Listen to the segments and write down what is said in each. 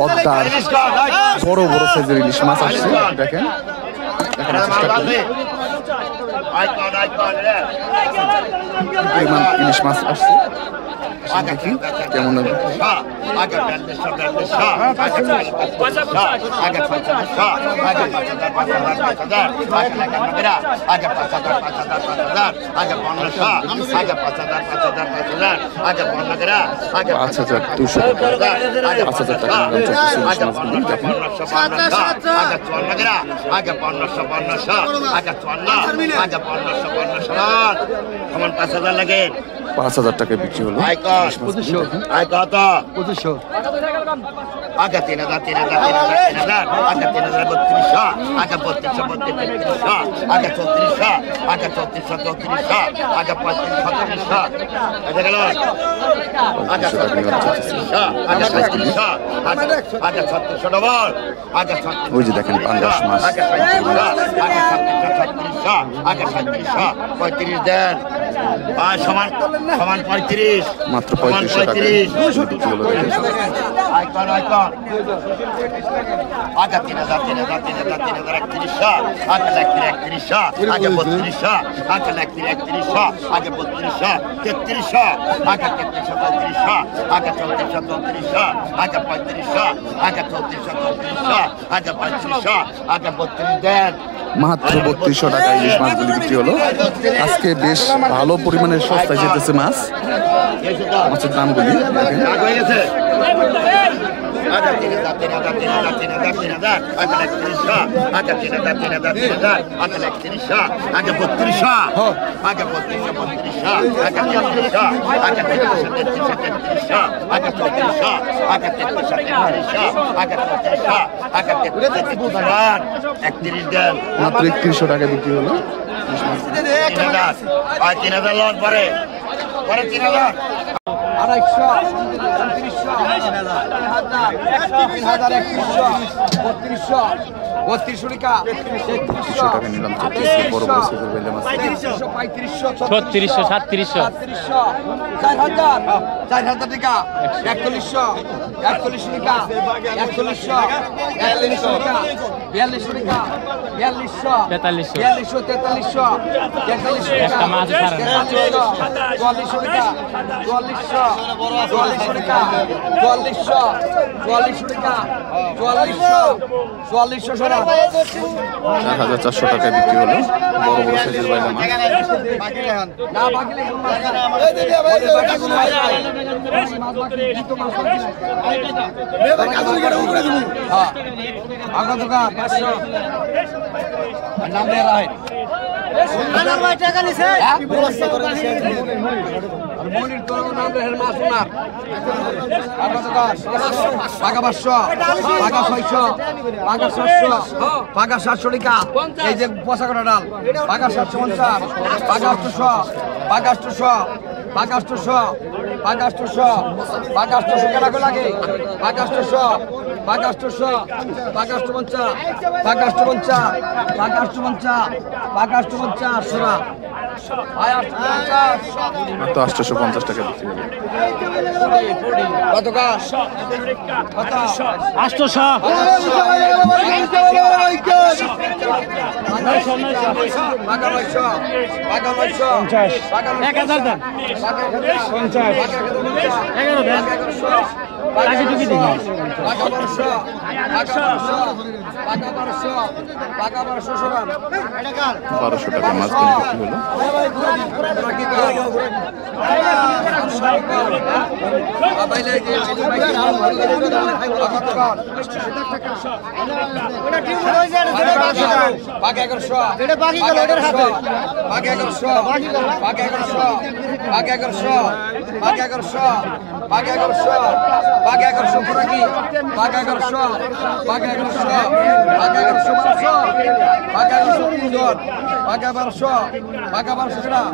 পদ্মার বড় বড় সাইজের ইলিশ মাছ আসছে দেখেন দেখানোর চেষ্টা করি পরিমাণ ইলিশ মাছ আসছে দেখি কেমন লাগে 5,000 টাকায় বিক্রি হলো आगे 3,000 आगे 3,32 आगे 32 आगे 34 आगे 34 आगे 35 ऐसे गलो आगे 36 आगे 37 आगे 36 डबल आगे 36 ওই যে দেখেন পাঙ্গাস মাছ आगे 36 आगे 35 देन समान 35 মাত্র 3500 টাকায় বিক্রি হলো आइकन आगे 3,000 31 आगे 31 आगे 32 आगे 31 आगे 32 33 आगे 33 आगे 34 आगे 35 आगे 34 आगे 35 आगे 32 देन মাত্র 3200 টাকায় ইলিশ মাছগুলি বিক্রি হলো আজকে বেশ ভালো পরিমাণে সস্তায় যেতেছে মাছ মাছের দামগুলি দেখেন आगे 3,000 आगे 31 आगे 3,000 आगे 31 आगे 32 आगे 32 आगे 33 आगे 33 आगे 34 आगे 33 आगे 34 आगे 31 देन মাত্র 3100 টাকায় বিক্রি হলো 3,000 লট পরে 3,000 32 টাকা নিলাম 36 বড় বড় সাইজের বেলে মাছ 3600 3700 4000 টাকা 4100 টাকা 4100 টাকা 4200 টাকা 4200 একটা মাছ ছাড়েন 4400 টাকা 4400 টাকা 4400 টাকা 4400 সরা 1400 টাকায় বিক্রি হলো বড় বড় সাইজের বেলে মাছ না বাকিলে আগা দোকান 500 নাম দে রায় আনার ভাই টাকা নিছে ব্যবস্থা করে দিছে আর মনির তোর নাম দে মাছ না আগা দোকান টাকা 500 টাকা 600 টাকা 700 টাকা 700 টাকা এই যে পয়সা কটা ডাল টাকা 750 টাকা 800 টাকা 800 টাকা 800 টাকা 800 টাকা 800 কেনা লাগে টাকা 800 টাকা 800 টাকা 850 টাকা 850 টাকা 850 টাকা 850 সোনা আয় 850 মাত্র 850 টাকা বিক্রি হলো কত গাছ কত 800 1200 টাকা মাছগুলি বিক্রি হলো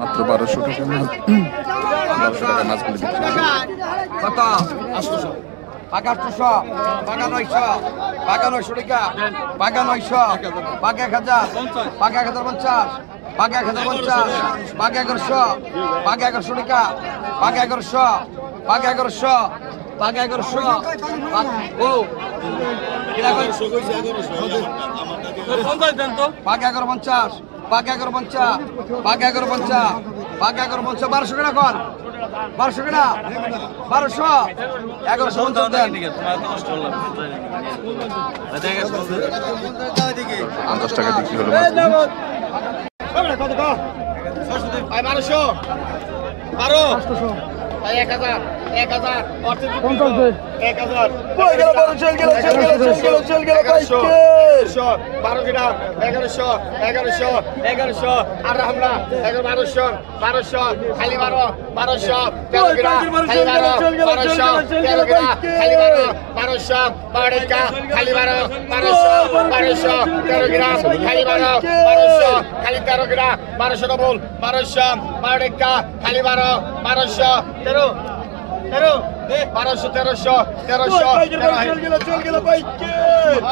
মাত্র 1200 টাকা মাছগুলি বিক্রি হলো কত 800 টাকা 800 টাকা 900 টাকা 900 টাকা টাকা 900 টাকা 1000 টাকা 1050 বাঘ 1050, বাঘ 1100, বাঘ 1100 টাকা, বাঘ 1100, বাঘ 1100, বাঘ 1100, ও কিরা কই বাঘ 1150, বাঘ 1150, বাঘ 1150, বাঘ 1150, 1200 টাকা কর, 1200 টাকা, 1200, 1150 দেন। 50 টাকা বিক্রি হলো মাছগুলি। 1200 12 1000 1000 1000 12 কিনা 1100 1100 আর আমরা 1200 খালি 1200 13 কিনা খালি 1200 13 কিনা খালি 1200 টাকা খালি 1200 13 কিনা খালি 1200 খালি 13 কিনা 1200 ডবল 1200 টাকা খালি 1200 13 1200 1300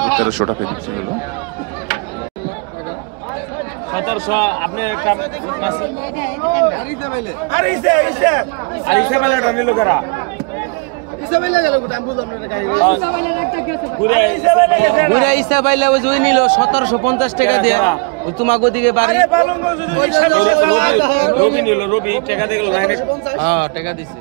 1300 টাকা বিক্রি হলো। 1700 আপনি একটা মাছ আর ইসে আর ইসে মেলাটা নিল কারা ঘুরে ইসা পাইলে ওই যে নিল 1750 টাকা দিয়ে ওই তোমাকে ওদিকে বাড়ি রবি নিল রবি টাকা দিয়ে গেল হ্যাঁ টাকা দিছে।